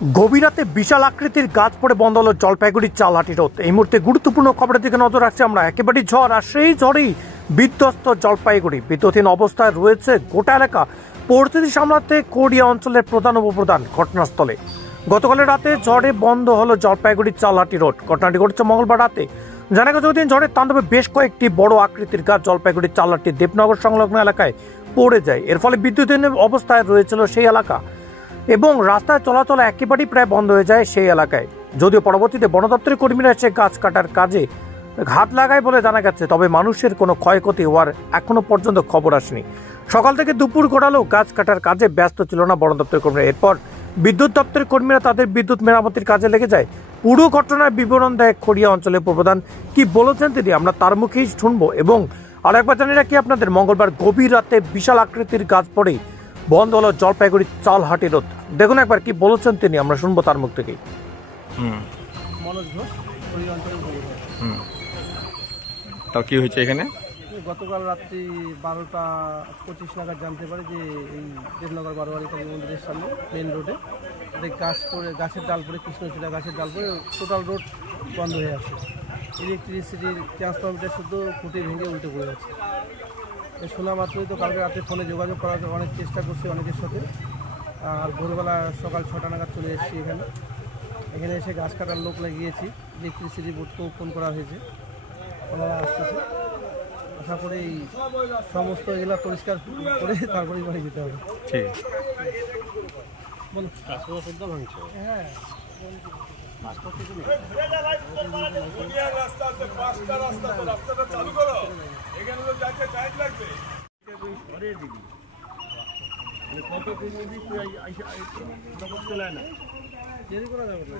গভীর রাতে বিশাল আকৃতির গাছ পড়ে বন্ধ হলো জলপাইগুড়ির চালহাটি রোড। এই মুহূর্তে গুরুত্বপূর্ণ খবরের দিকে নজর রাখছি আমরা। একেবারে ঝড় আর সেই ঝড়েই বিধ্বস্ত জলপাইগুড়ি, বিদ্যুৎহীন অবস্থায় রয়েছে গোটা এলাকা। পরিস্থিতি সামলাতে কোরিয়া অঞ্চলের প্রধান উপপ্রধান ঘটনাস্থলে। গতকালের রাতে ঝড়ে বন্ধ হলো জলপাইগুড়ির চালহাটি রোড। ঘটনাটি ঘটেছে মঙ্গলবার রাতে। জানা গেছে ওইদিন ঝড়ের তাণ্ডবে বেশ কয়েকটি বড় আকৃতির গাছ জলপাইগুড়ির চালহাটি দেবনগর সংলগ্ন এলাকায় পড়ে যায়। এর ফলে বিদ্যুৎহীন অবস্থায় রয়েছিল সেই এলাকা এবং রাস্তায় চলাচল একেবারেই প্রায় বন্ধ হয়ে যায় সেই এলাকায়। যদিও পরবর্তীতে বন দপ্তরের কর্মীরা এসে গাছ কাটার কাজে হাত লাগায় বলে জানা গেছে, তবে মানুষের কোনো ক্ষয়ক্ষতি হওয়ার এখনো পর্যন্ত খবর আসেনি। সকাল থেকে দুপুর গড়ালেও গাছ কাটার কাজে ব্যস্ত ছিল না বন দপ্তরের কর্মীরা। এরপর বিদ্যুৎ দপ্তরের কর্মীরা তাদের বিদ্যুৎ মেরামতির কাজে লেগে যায়। পুরো ঘটনার বিবরণ দেয় খড়িয়া অঞ্চলের উপপ্রধান। কি বলেছেন তিনি আমরা তার মুখেই শুনবো। এবং আরেকবার জানি রাখি আপনাদের, মঙ্গলবার গভীর রাতে বিশাল আকৃতির গাছ পড়ে বন্ধ হলো জলপাইগুড়ির চালহাটি রোড। দেখুন একবার কি বলেছেন তিনি, আমরা শুনবো তার মুখ থেকেই। তাও কি হয়েছে এখানে? গতকাল রাত্রি 12টা 25 নাগাদ জানতে পারি যে এই দেবনগর বারোয়ারি কালী মন্দিরের সামনে মেন রোডে গাছ পড়ে, গাছের ডাল পড়ে, কৃষ্ণচূড়া গাছের ডাল পড়ে টোটাল রোড বন্ধ হয়ে আছে। ইলেকট্রিসিটির ট্রান্সফরমারটা শুধু ফুটে ভেঙে উল্টে পড়ে আছে। শোনা মাত্রই তো কালকে রাতে ফোনে যোগাযোগ করার অনেক চেষ্টা করছি অনেকের সাথে। আর ভোরবেলা সকাল 6টা নাগাদ চলে এসেছি এখানে এসে গাছ কাটার লোক লাগিয়েছি। ইলেকট্রিসিটি বোর্ডকেও ফোন করা হয়েছে, ওনারা আসতেছে। আশা করি এই সমস্ত এগুলো পরিষ্কার করে তারপরেই বাড়ি যেতে হবে। ঠিক হ্যাঁ, দেরি করা যাবে না।